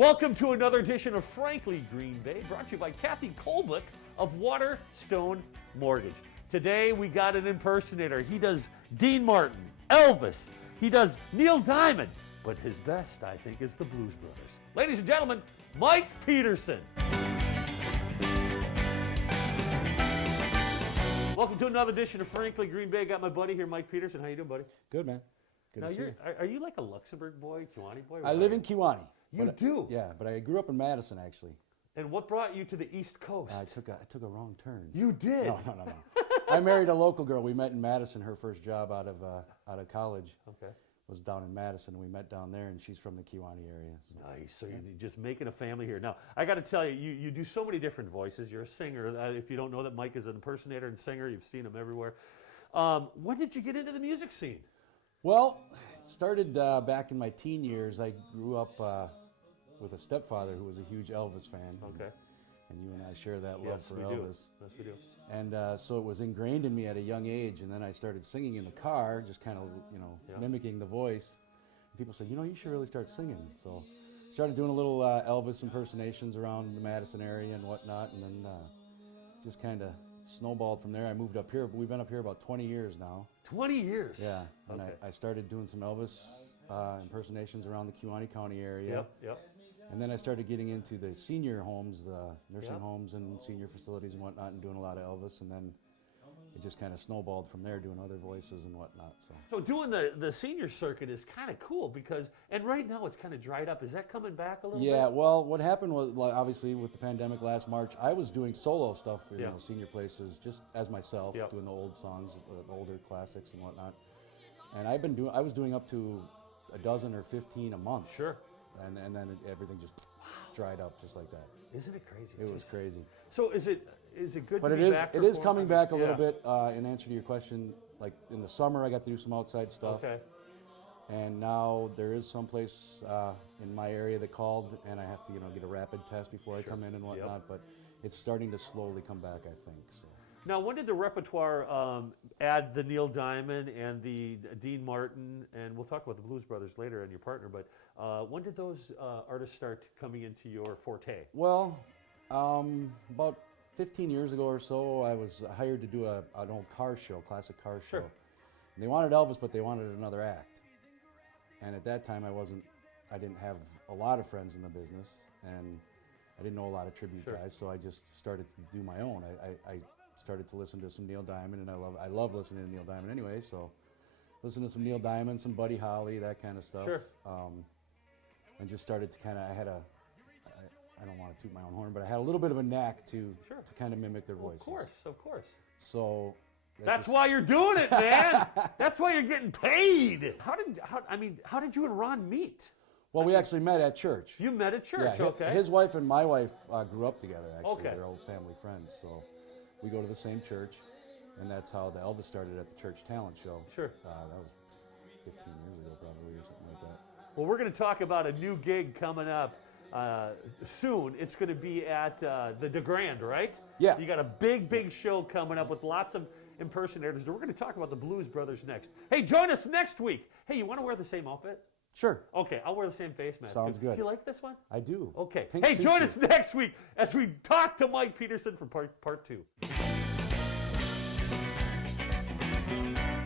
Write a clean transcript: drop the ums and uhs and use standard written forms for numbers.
Welcome to another edition of Frankly Green Bay, brought to you by Kathy Colbick of Waterstone Mortgage. Today we got an impersonator. He does Dean Martin, Elvis, he does Neil Diamond, but his best, I think, is the Blues Brothers. Ladies and gentlemen, Mike Peterson. Welcome to another edition of Frankly Green Bay. Got my buddy here, Mike Peterson. How you doing, buddy? Good, man. Good to see you. Are you like a Luxembourg boy, Kiwanee boy? I live in Kiwanee. You do? Yeah, but I grew up in Madison, actually. And what brought you to the East Coast? I took a wrong turn. You did? No. I married a local girl. We met in Madison. Her first job out of college was down in Madison. We met down there, and she's from the Kiwanee area. So. Nice. So you're just making a family here. Now, I got to tell you, you do so many different voices. You're a singer. If you don't know that Mike is an impersonator and singer, you've seen him everywhere. When did you get into the music scene? Well, it started back in my teen years. I grew up with a stepfather who was a huge Elvis fan. Okay. And you and I share that love for Elvis. Yes, we do. And so it was ingrained in me at a young age, and then I started singing in the car, just kind of, mimicking the voice. And people said, you should really start singing. So started doing a little Elvis impersonations around the Madison area and whatnot, and then just kind of snowballed from there. I moved up here. We've been up here about 20 years now. 20 years? Yeah. And I started doing some Elvis impersonations around the Kiwanee County area. Yep. And then I started getting into the senior homes, the nursing homes and senior facilities and whatnot, and doing a lot of Elvis. And then it just kind of snowballed from there, doing other voices and whatnot. So doing the senior circuit is kind of cool because, and right now it's kind of dried up. Is that coming back a little bit? Yeah, well, what happened was, obviously with the pandemic last March, I was doing solo stuff for senior places just as myself, doing the old songs, the older classics and whatnot. And I was doing up to a dozen or 15 a month. Sure. And then everything just dried up just like that. Isn't it crazy? It was crazy. So is it good but to be back? But it is coming back a little bit. In answer to your question, like in the summer, I got to do some outside stuff. Okay. And now there is some place in my area that called, and I have to get a rapid test before I come in and whatnot. But it's starting to slowly come back, I think. So. Now, when did the repertoire add the Neil Diamond and the Dean Martin, and we'll talk about the Blues Brothers later and your partner, but when did those artists start coming into your forte? Well, about 15 years ago or so, I was hired to do an old car show, classic car show. Sure. And they wanted Elvis, but they wanted another act. And at that time, I didn't have a lot of friends in the business, and I didn't know a lot of tribute guys, so I just started to do my own. I started to listen to some Neil Diamond, and I love listening to Neil Diamond anyway, so listen to some Neil Diamond, some Buddy Holly, that kind of stuff. Sure. And just started to I don't want to toot my own horn, but I had a little bit of a knack to kind of mimic their voices. Of course. So that's why you're doing it, man. That's why you're getting paid. How did you and Ron meet? Well, we actually met at church. You met at church, yeah, okay. His wife and my wife grew up together, actually. Okay. They're old family friends, so we go to the same church, and that's how the Elvis started at the church talent show. Sure. That was 15 years ago, probably, or something like that. Well, we're going to talk about a new gig coming up soon. It's going to be at the DeGrand, right? Yeah. You got a big show coming up with lots of impersonators. We're going to talk about the Blues Brothers next. Hey, join us next week. Hey, you want to wear the same outfit? Sure. Okay, I'll wear the same face mask. Sounds good. Do you like this one? I do. Okay. Pink hey, join sushi. us next week as we talk to Mike Peterson for part 2.